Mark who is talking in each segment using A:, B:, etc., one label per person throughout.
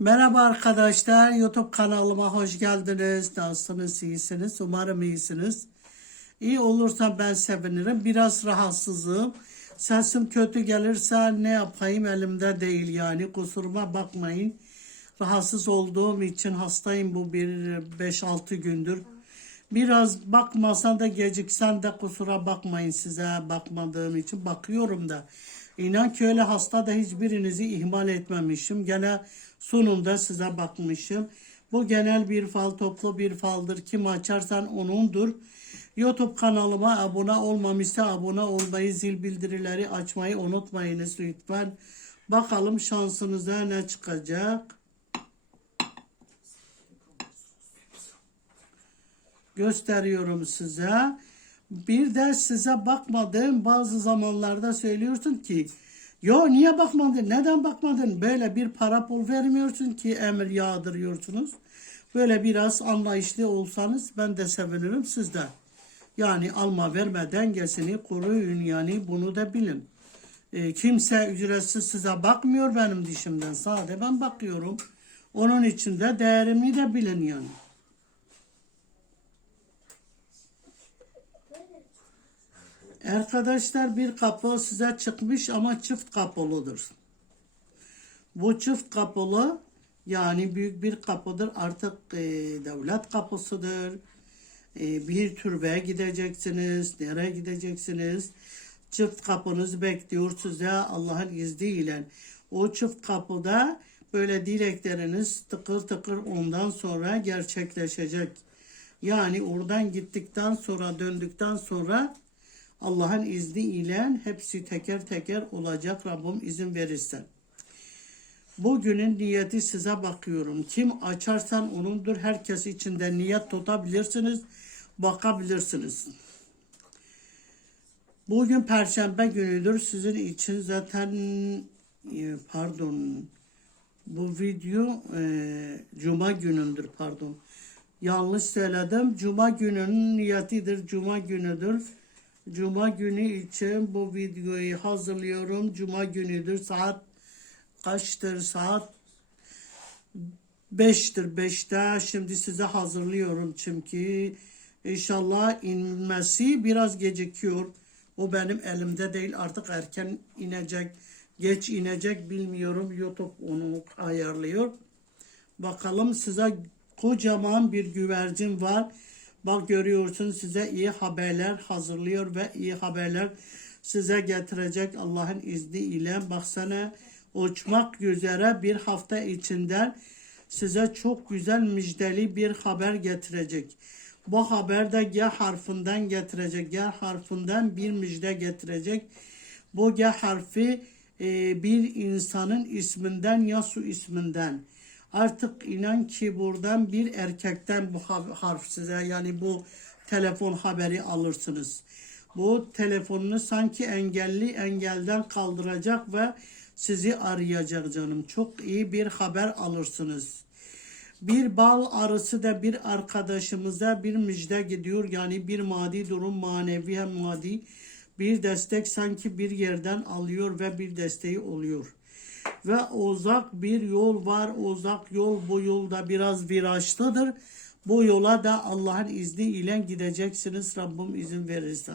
A: Merhaba arkadaşlar, YouTube kanalıma hoş geldiniz. Nasılsınız, iyisiniz? Umarım iyisiniz. İyi olursa ben sevinirim. Biraz rahatsızım. Sesim kötü gelirse ne yapayım elimde değil yani. Kusuruma bakmayın. Rahatsız olduğum için hastayım bu bir 5-6 gündür. Biraz bakmasan da geciksen de kusura bakmayın size bakmadığım için. Bakıyorum da. İnan ki öyle hasta da hiçbirinizi ihmal etmemişim. Gene sonunda size bakmışım. Bu genel bir fal, toplu bir faldır. Kim açarsan onundur. YouTube kanalıma abone olmamışsa abone olmayı, zil bildirileri açmayı unutmayınız lütfen. Bakalım şansınıza ne çıkacak. gösteriyorum size. Bir de size bakmadığım bazı zamanlarda söylüyorsun ki Yo niye bakmadın? Neden bakmadın? Böyle bir para pul vermiyorsun ki emir yağdırıyorsunuz. Böyle biraz anlayışlı olsanız ben de sevinirim siz de. Yani alma verme dengesini koruyun yani bunu da bilin. E, kimse ücretsiz size bakmıyor benim dişimden. Sadece ben bakıyorum. Onun için de değerimi de bilin yani. Arkadaşlar bir kapı size çıkmış ama çift kapılıdır. Bu çift kapılı yani büyük bir kapıdır artık e, devlet kapısıdır. E, bir türbeye gideceksiniz. Nereye gideceksiniz? Çift kapınız bekliyor size Allah'ın izniyle. O çift kapıda böyle dilekleriniz tıkır tıkır ondan sonra gerçekleşecek. Yani oradan gittikten sonra döndükten sonra Allah'ın izniyle hepsi teker teker olacak Rabbim izin verirse. Bugünün niyeti size bakıyorum. Kim açarsan onundur. Herkes içinde niyet tutabilirsiniz. Bakabilirsiniz. Bugün perşembe günüdür. Sizin için zaten e, pardon bu video e, cuma günündür pardon. Yanlış söyledim. Cuma gününün niyetidir. Cuma günüdür. Cuma günü için bu videoyu hazırlıyorum. Cuma günüdür. Saat kaçtır? Saat 5'tir. 5'te şimdi size hazırlıyorum çünkü inşallah inmesi biraz gecikiyor. O benim elimde değil. Artık erken inecek, geç inecek bilmiyorum. YouTube onu ayarlıyor. Bakalım size kocaman bir güvercin var. Bak görüyorsun size iyi haberler hazırlıyor ve iyi haberler size getirecek Allah'ın izniyle. Baksana uçmak üzere bir hafta içinde size çok güzel müjdeli bir haber getirecek. Bu haber de G harfinden getirecek. G harfinden bir müjde getirecek. Bu G harfi e, bir insanın isminden ya su isminden. Artık inan ki buradan bir erkekten bu harf size yani bu telefon haberi alırsınız. Bu telefonunu sanki engelli engelden kaldıracak ve sizi arayacak canım. Çok iyi bir haber alırsınız. Bir bal arısı da bir arkadaşımıza bir müjde gidiyor. Yani bir maddi durum manevi hem maddi bir destek sanki bir yerden alıyor ve bir desteği oluyor ve uzak bir yol var. Uzak yol bu yolda biraz virajlıdır. Bu yola da Allah'ın izniyle gideceksiniz. Rabbim izin verirse.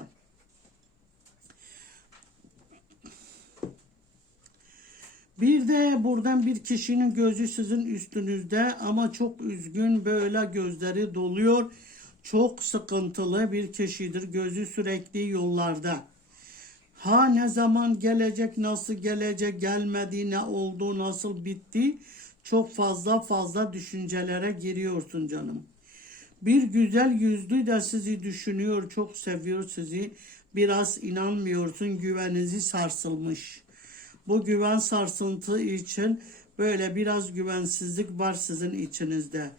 A: Bir de buradan bir kişinin gözü sizin üstünüzde ama çok üzgün böyle gözleri doluyor. Çok sıkıntılı bir kişidir. Gözü sürekli yollarda. Ha ne zaman gelecek, nasıl gelecek, gelmedi, ne oldu, nasıl bitti. Çok fazla fazla düşüncelere giriyorsun canım. Bir güzel yüzlü de sizi düşünüyor, çok seviyor sizi. Biraz inanmıyorsun, güveninizi sarsılmış. Bu güven sarsıntı için böyle biraz güvensizlik var sizin içinizde.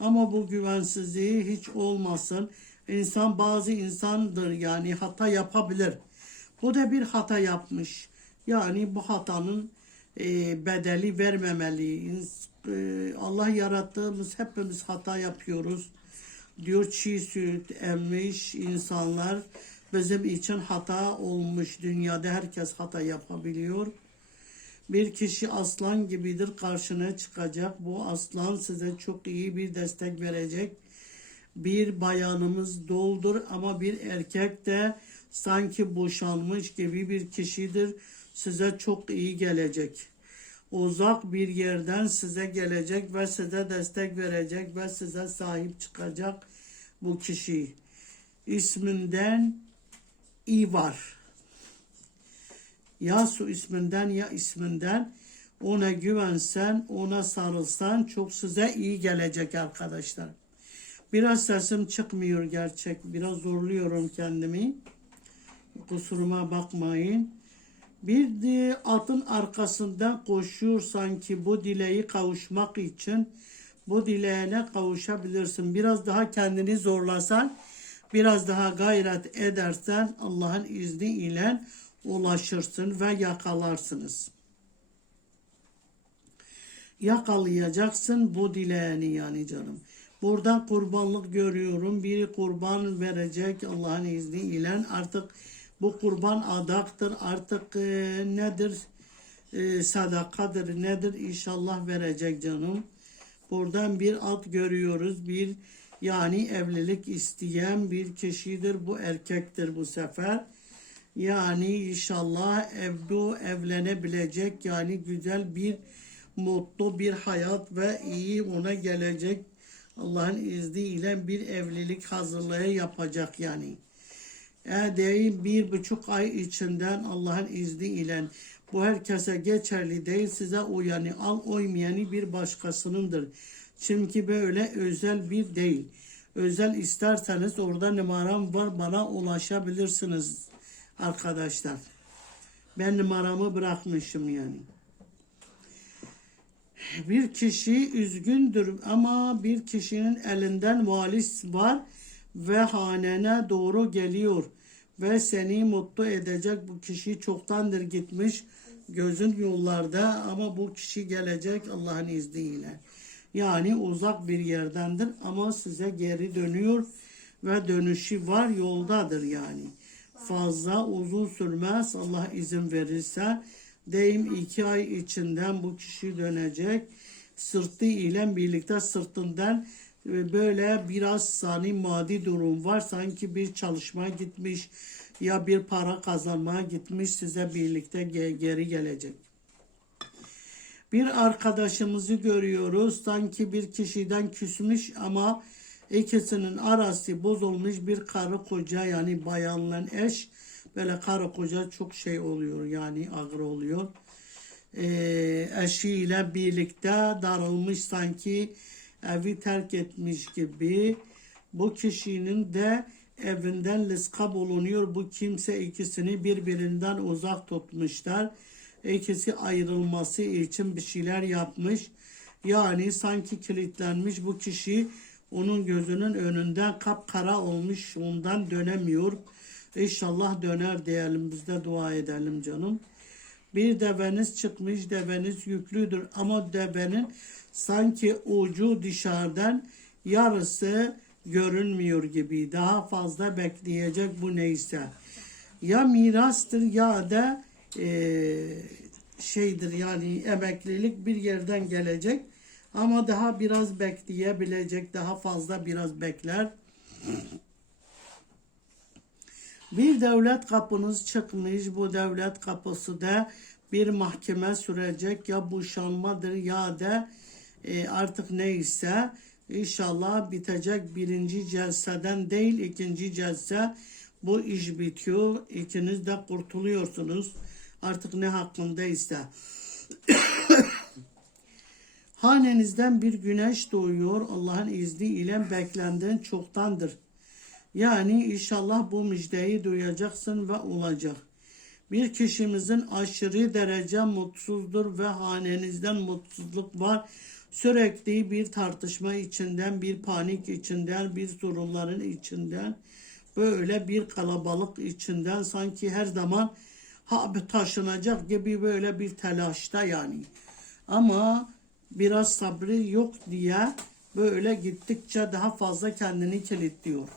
A: Ama bu güvensizliği hiç olmasın. İnsan bazı insandır yani hata yapabilir. Bu da bir hata yapmış. Yani bu hatanın e, bedeli vermemeli. E, Allah yarattığımız hepimiz hata yapıyoruz. Diyor çiğ süt emmiş insanlar bizim için hata olmuş. Dünyada herkes hata yapabiliyor. Bir kişi aslan gibidir karşına çıkacak. Bu aslan size çok iyi bir destek verecek. Bir bayanımız doldur ama bir erkek de sanki boşanmış gibi bir kişidir. Size çok iyi gelecek. Uzak bir yerden size gelecek ve size destek verecek ve size sahip çıkacak bu kişi. İsminden İvar. Ya su isminden ya isminden ona güvensen, ona sarılsan çok size iyi gelecek arkadaşlar. Biraz sesim çıkmıyor gerçek. Biraz zorluyorum kendimi. Kusuruma bakmayın. Bir de atın arkasından koşuyor sanki bu dileği kavuşmak için. Bu dileğine kavuşabilirsin. Biraz daha kendini zorlasan, biraz daha gayret edersen Allah'ın izniyle ulaşırsın ve yakalarsınız. Yakalayacaksın bu dileğini yani canım. Buradan kurbanlık görüyorum. Biri kurban verecek Allah'ın izniyle. Artık bu kurban adaktır. Artık e, nedir? E, sadakadır. Nedir? İnşallah verecek canım. Buradan bir at görüyoruz. Bir yani evlilik isteyen bir kişidir. Bu erkektir bu sefer. Yani inşallah evde evlenebilecek yani güzel bir mutlu bir hayat ve iyi ona gelecek Allah'ın izniyle bir evlilik hazırlığı yapacak yani. Eğer bir buçuk ay içinden Allah'ın izniyle bu herkese geçerli değil size uyanı al uymayanı bir başkasınındır. Çünkü böyle özel bir değil. Özel isterseniz orada numaram var bana ulaşabilirsiniz arkadaşlar. Ben numaramı bırakmışım yani. Bir kişi üzgündür ama bir kişinin elinden valis var ve hanene doğru geliyor ve seni mutlu edecek bu kişi çoktandır gitmiş gözün yollarda ama bu kişi gelecek Allah'ın izniyle. Yani uzak bir yerdendir ama size geri dönüyor ve dönüşü var yoldadır yani. Fazla uzun sürmez Allah izin verirse deyim iki ay içinden bu kişi dönecek. Sırtı ile birlikte sırtından böyle biraz sani maddi durum var. Sanki bir çalışma gitmiş ya bir para kazanmaya gitmiş size birlikte ge- geri gelecek. Bir arkadaşımızı görüyoruz. Sanki bir kişiden küsmüş ama ikisinin arası bozulmuş bir karı koca yani bayanla eş böyle karı koca çok şey oluyor yani ağır oluyor. Ee, eşiyle birlikte darılmış sanki evi terk etmiş gibi bu kişinin de evinden liska bulunuyor. Bu kimse ikisini birbirinden uzak tutmuşlar. İkisi ayrılması için bir şeyler yapmış. Yani sanki kilitlenmiş bu kişi onun gözünün önünden kapkara olmuş ondan dönemiyor. İnşallah döner diyelim biz de dua edelim canım. Bir deveniz çıkmış deveniz yüklüdür ama devenin sanki ucu dışarıdan yarısı görünmüyor gibi. Daha fazla bekleyecek bu neyse. Ya mirastır ya da eee, şeydir yani emeklilik bir yerden gelecek. Ama daha biraz bekleyebilecek. Daha fazla biraz bekler. Bir devlet kapınız çıkmış. Bu devlet kapısı da bir mahkeme sürecek. Ya boşanmadır ya da e, artık neyse inşallah bitecek birinci celseden değil ikinci celse bu iş bitiyor. İkiniz de kurtuluyorsunuz. Artık ne hakkındaysa. Hanenizden bir güneş doğuyor. Allah'ın izniyle beklenden çoktandır. Yani inşallah bu müjdeyi duyacaksın ve olacak. Bir kişimizin aşırı derece mutsuzdur ve hanenizden mutsuzluk var. Sürekli bir tartışma içinden, bir panik içinden, bir sorunların içinden, böyle bir kalabalık içinden sanki her zaman ha taşınacak gibi böyle bir telaşta yani. Ama biraz sabrı yok diye böyle gittikçe daha fazla kendini kilitliyor.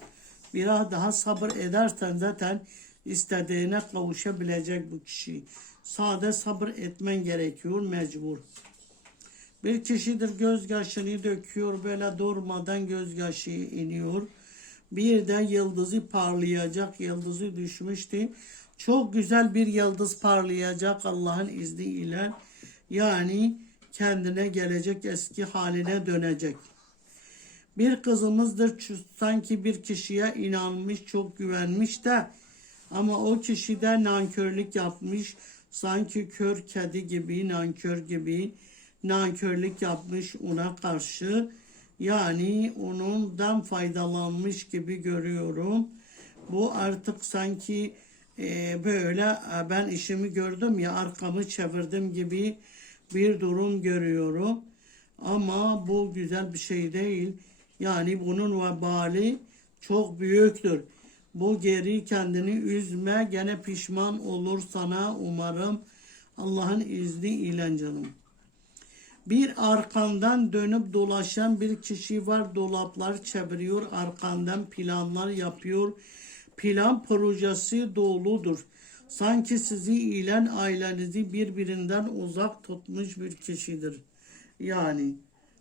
A: Biraz daha sabır edersen zaten istediğine kavuşabilecek bu kişi. Sade sabır etmen gerekiyor mecbur. Bir kişidir gözyaşını döküyor böyle durmadan gözyaşı iniyor. Bir de yıldızı parlayacak yıldızı düşmüştü. Çok güzel bir yıldız parlayacak Allah'ın izniyle. Yani kendine gelecek eski haline dönecek. Bir kızımızdır sanki bir kişiye inanmış, çok güvenmiş de ama o kişi de nankörlük yapmış. Sanki kör kedi gibi, nankör gibi nankörlük yapmış ona karşı. Yani onundan faydalanmış gibi görüyorum. Bu artık sanki e, böyle ben işimi gördüm ya arkamı çevirdim gibi bir durum görüyorum. Ama bu güzel bir şey değil. Yani bunun vebali çok büyüktür. Bu geri kendini üzme gene pişman olur sana umarım Allah'ın izniyle canım. Bir arkandan dönüp dolaşan bir kişi var. Dolaplar çeviriyor. Arkandan planlar yapıyor. Plan projesi doludur. Sanki sizi ile ailenizi birbirinden uzak tutmuş bir kişidir. Yani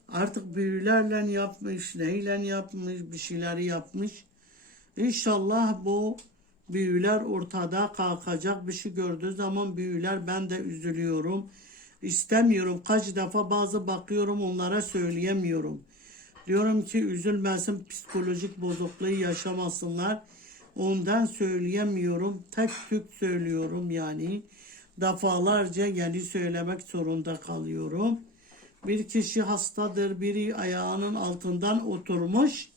A: artık büyülerle yapmış, neyle yapmış, bir şeyleri yapmış. İnşallah bu büyüler ortada kalkacak bir şey gördüğü zaman büyüler ben de üzülüyorum. İstemiyorum. Kaç defa bazı bakıyorum onlara söyleyemiyorum. Diyorum ki üzülmesin psikolojik bozukluğu yaşamasınlar. Ondan söyleyemiyorum. Tek tük söylüyorum yani. Defalarca yeni söylemek zorunda kalıyorum. Bir kişi hastadır, biri ayağının altından oturmuş.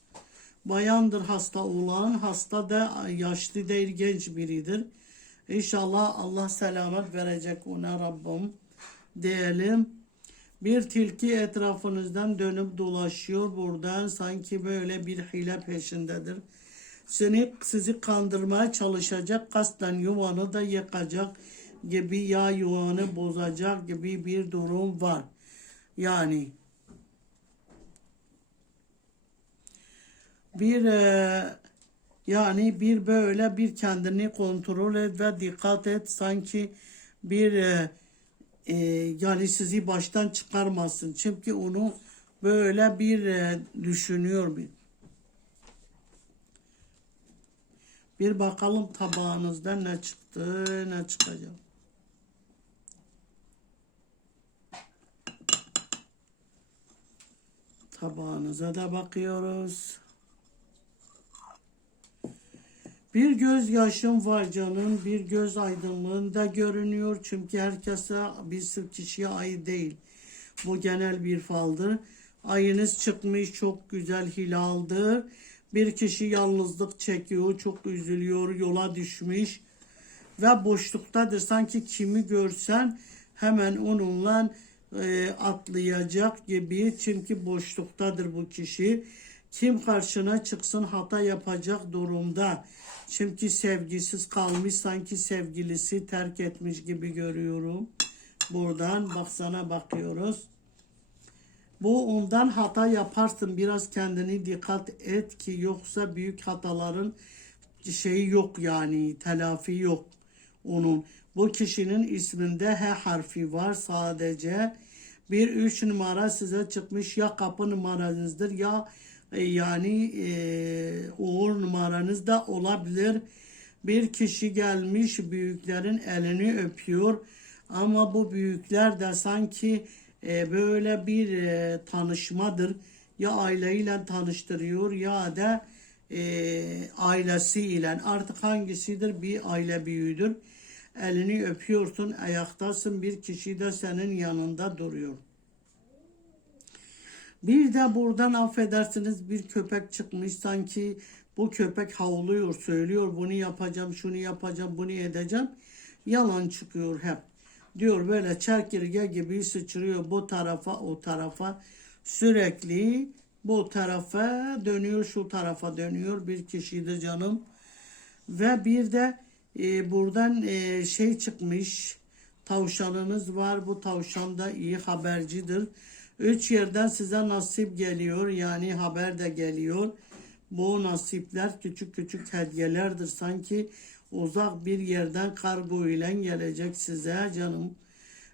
A: Bayandır hasta olan, hasta da yaşlı değil genç biridir. İnşallah Allah selamet verecek ona Rabbim diyelim. Bir tilki etrafınızdan dönüp dolaşıyor buradan sanki böyle bir hile peşindedir. Seni sizi kandırmaya çalışacak kasten yuvanı da yıkacak gibi ya yuvanı bozacak gibi bir durum var. Yani bir e, yani bir böyle bir kendini kontrol et ve dikkat et sanki bir e, e, yani sizi baştan çıkarmasın. Çünkü onu böyle bir e, düşünüyor bir bir bakalım tabağınızda ne çıktı ne çıkacak. Tabağınıza da bakıyoruz Bir göz yaşım var canım, bir göz aydınlığında görünüyor. Çünkü herkese bir sırf kişiye ait değil. Bu genel bir faldır. Ayınız çıkmış, çok güzel hilaldır. Bir kişi yalnızlık çekiyor, çok üzülüyor, yola düşmüş ve boşluktadır. Sanki kimi görsen hemen onunla e, atlayacak gibi. Çünkü boşluktadır bu kişi. Kim karşına çıksın hata yapacak durumda. Çünkü sevgisiz kalmış sanki sevgilisi terk etmiş gibi görüyorum. Buradan baksana bakıyoruz. Bu ondan hata yaparsın. Biraz kendini dikkat et ki yoksa büyük hataların şeyi yok yani telafi yok onun. Bu kişinin isminde H harfi var sadece. Bir üç numara size çıkmış ya kapı numaranızdır ya yani e, uğur numaranız da olabilir. Bir kişi gelmiş büyüklerin elini öpüyor ama bu büyükler de sanki e, böyle bir e, tanışmadır. Ya aileyle tanıştırıyor ya da e, ailesiyle artık hangisidir bir aile büyüğüdür. Elini öpüyorsun, ayaktasın bir kişi de senin yanında duruyor. Bir de buradan affedersiniz bir köpek çıkmış sanki bu köpek havlıyor söylüyor bunu yapacağım şunu yapacağım bunu edeceğim. Yalan çıkıyor hep. Diyor böyle çerkirge gibi sıçrıyor bu tarafa o tarafa sürekli bu tarafa dönüyor şu tarafa dönüyor bir kişiydi canım. Ve bir de e, buradan e, şey çıkmış tavşanınız var bu tavşan da iyi habercidir. Üç yerden size nasip geliyor yani haber de geliyor. Bu nasipler küçük küçük hediyelerdir sanki uzak bir yerden kargo ile gelecek size canım.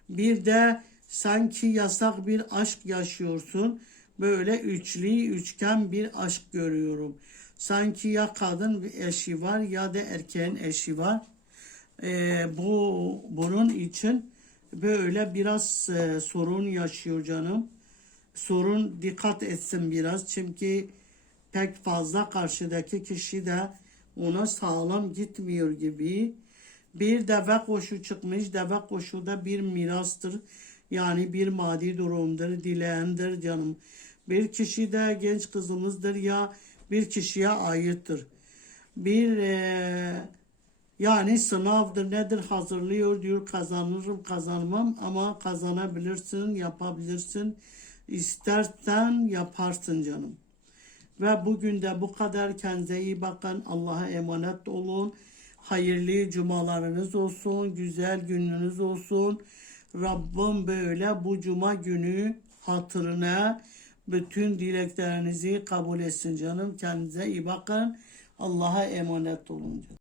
A: Bir de sanki yasak bir aşk yaşıyorsun. Böyle üçlü üçgen bir aşk görüyorum. Sanki ya kadın bir eşi var ya da erkeğin eşi var. Ee, bu bunun için böyle biraz e, sorun yaşıyor canım. Sorun dikkat etsin biraz çünkü pek fazla karşıdaki kişi de ona sağlam gitmiyor gibi. Bir deve koşu çıkmış. Deve koşu da bir mirastır. Yani bir maddi durumdur, dileğendir canım. Bir kişi de genç kızımızdır ya bir kişiye aittir. Bir eee yani sınavdır nedir hazırlıyor diyor kazanırım kazanmam ama kazanabilirsin yapabilirsin istersen yaparsın canım. Ve bugün de bu kadar kendinize iyi bakın Allah'a emanet olun. Hayırlı cumalarınız olsun, güzel gününüz olsun. Rabbim böyle bu cuma günü hatırına bütün dileklerinizi kabul etsin canım. Kendinize iyi bakın. Allah'a emanet olun. canım.